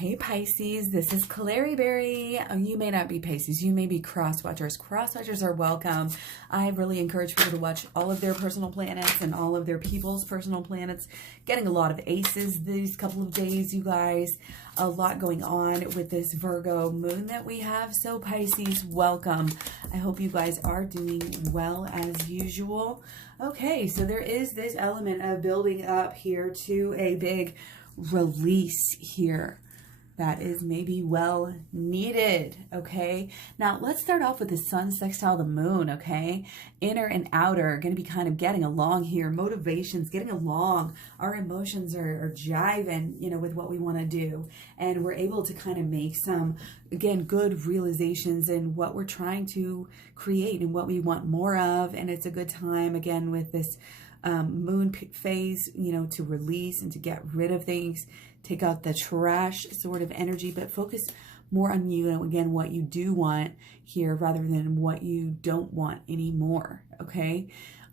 Hey Pisces, this is KlaireeBerry. You may not be Pisces, you may be cross-watchers. Cross-watchers are welcome. I really encourage people to watch all of their personal planets and all of their people's personal planets. Getting a lot of aces these couple of days, you guys. A lot going on with this Virgo moon that we have. So Pisces, welcome. I hope you guys are doing well as usual. Okay, so there is this element of building up here to a big release here. That is maybe well needed, okay? Now, let's start off with the sun sextile the moon, okay? Inner and outer are going to be kind of getting along here. Motivations, getting along. Our emotions are jiving, you know, with what we want to do. And we're able to kind of make some, again, good realizations in what we're trying to create and what we want more of. And it's a good time, again, with this moon phase, you know, to release and to get rid of things. Take out the trash sort of energy, but focus more on, you know, again, what you do want here rather than what you don't want anymore, okay?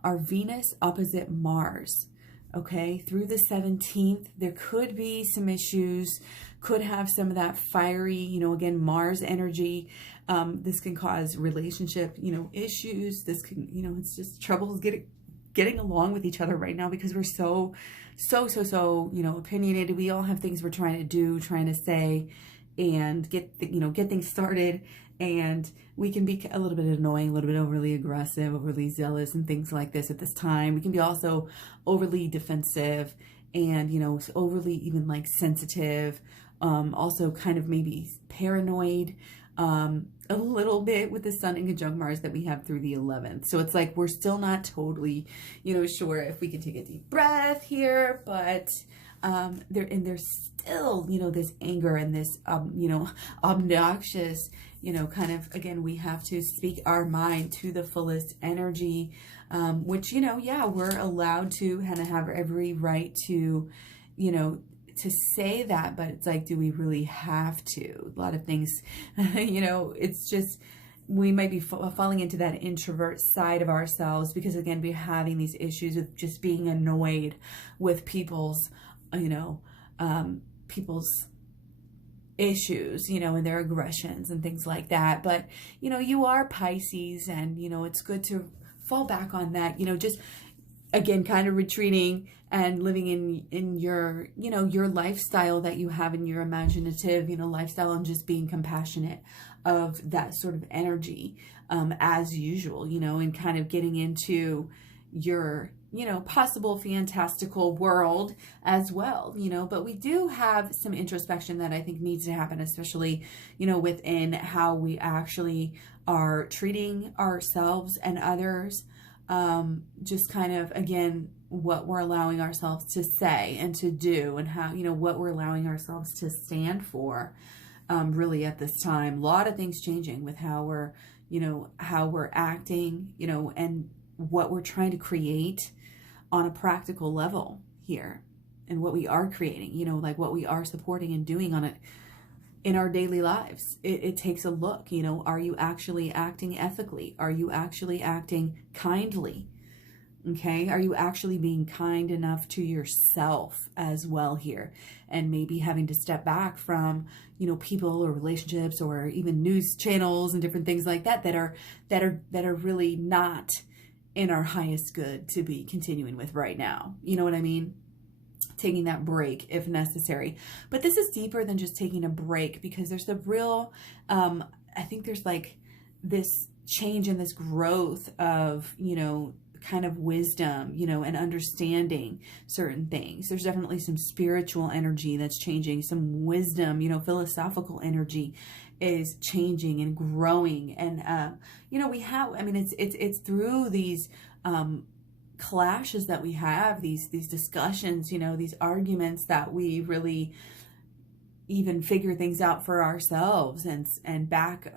Our Venus opposite Mars, okay? Through the 17th, there could be some issues, could have some of that fiery, you know, again, Mars energy. This can cause relationship, you know, issues. This can, you know, it's just troubles getting along with each other right now because we're so, you know, opinionated. We all have things we're trying to do, trying to say, and get things started. And we can be a little bit annoying, a little bit overly aggressive, overly zealous, and things like this at this time. We can be also overly defensive and, you know, overly even like sensitive. Also kind of maybe paranoid. A little bit with the sun in conjunct Mars that we have through the 11th. So it's like we're still not totally, you know, sure if we can take a deep breath here, but there's still, you know, this anger and this, you know, obnoxious, you know, kind of, again, we have to speak our mind to the fullest energy, which, you know, yeah, we're allowed to kind of have every right to, you know, to say that, but it's like, do we really have to? A lot of things, you know, it's just, we might be falling into that introvert side of ourselves because, again, we're having these issues with just being annoyed with people's, you know, people's issues, you know, and their aggressions and things like that. But, you know, you are Pisces and, you know, it's good to fall back on that, you know, just, again, kind of retreating and living in your, you know, your lifestyle that you have in your imaginative, you know, lifestyle, and just being compassionate of that sort of energy as usual, you know, and kind of getting into your, you know, possible fantastical world as well, you know. But we do have some introspection that I think needs to happen, especially, you know, within how we actually are treating ourselves and others. Just kind of, again, what we're allowing ourselves to say and to do, and how, you know, what we're allowing ourselves to stand for, really at this time. A lot of things changing with how we're, you know, how we're acting, you know, and what we're trying to create on a practical level here, and what we are creating, you know, like what we are supporting and doing on it in our daily lives. It takes a look, you know, are you actually acting ethically? Are you actually acting kindly? Okay, are you actually being kind enough to yourself as well here? And maybe having to step back from, you know, people or relationships or even news channels and different things like that that are really not in our highest good to be continuing with right now. You know what I mean? Taking that break if necessary. But this is deeper than just taking a break, because there's the real, I think there's like this change and this growth of, you know, kind of wisdom, you know, and understanding certain things. There's definitely some spiritual energy that's changing, some wisdom, you know, philosophical energy is changing and growing. And, you know, we have, I mean, it's through these, clashes that we have, these discussions, you know, these arguments, that we really even figure things out for ourselves and back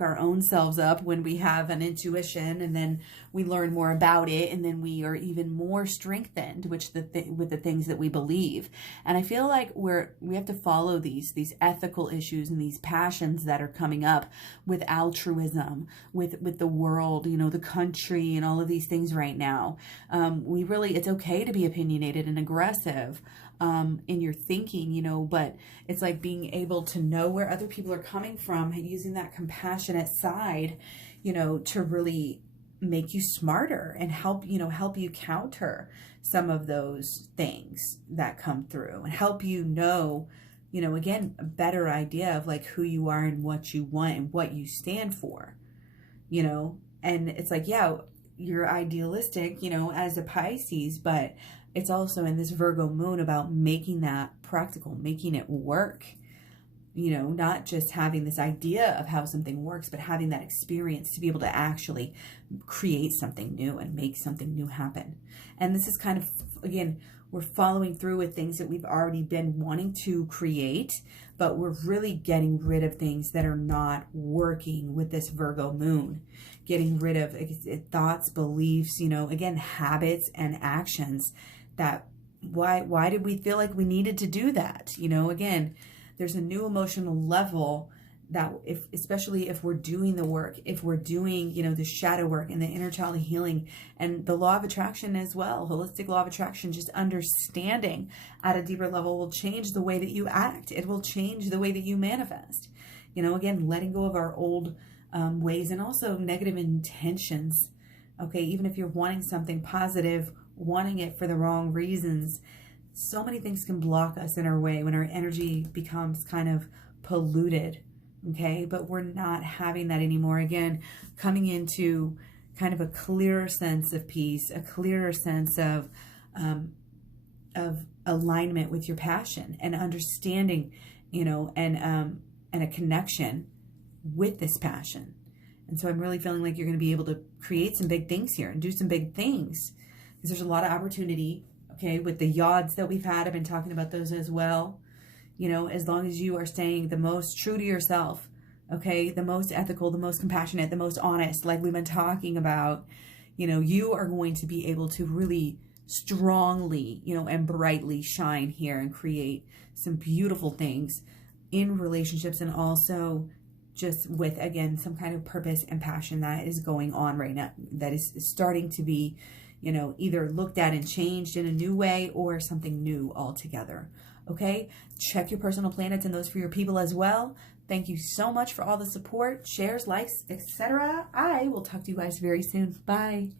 our own selves up when we have an intuition, and then we learn more about it, and then we are even more strengthened with the things that we believe. And I feel like we have to follow these ethical issues and these passions that are coming up with altruism, with the world, you know, the country, and all of these things right now. It's okay to be opinionated and aggressive. in your thinking, you know, but it's like being able to know where other people are coming from and using that compassionate side, you know, to really make you smarter and help, you know, help you counter some of those things that come through and help you know, you know, again, a better idea of like who you are and what you want and what you stand for, you know. And it's like, yeah, you're idealistic, you know, as a Pisces, but it's also in this Virgo moon about making that practical, making it work, you know, not just having this idea of how something works, but having that experience to be able to actually create something new and make something new happen. And this is kind of, again, we're following through with things that we've already been wanting to create, but we're really getting rid of things that are not working with this Virgo moon, getting rid of thoughts, beliefs, you know, again, habits and actions that why did we feel like we needed to do that? You know, again, there's a new emotional level that especially if we're doing the work, if we're doing, you know, the shadow work and the inner child healing and the law of attraction as well, holistic law of attraction, just understanding at a deeper level will change the way that you act. It will change the way that you manifest. You know, again, letting go of our old ways and also negative intentions. Okay, even if you're wanting something positive, wanting it for the wrong reasons, so many things can block us in our way when our energy becomes kind of polluted. Okay, but we're not having that anymore. Again, coming into kind of a clearer sense of peace, a clearer sense of alignment with your passion and understanding, you know, and a connection with this passion. And so I'm really feeling like you're going to be able to create some big things here and do some big things because there's a lot of opportunity. Okay, with the yods that we've had, I've been talking about those as well. You know, as long as you are staying the most true to yourself, okay, the most ethical, the most compassionate, the most honest, like we've been talking about, you know, you are going to be able to really strongly, you know, and brightly shine here and create some beautiful things in relationships and also just with, again, some kind of purpose and passion that is going on right now, that is starting to be, you know, either looked at and changed in a new way or something new altogether. Okay, check your personal planets and those for your people as well. Thank you so much for all the support, shares, likes, etc. I will talk to you guys very soon. Bye.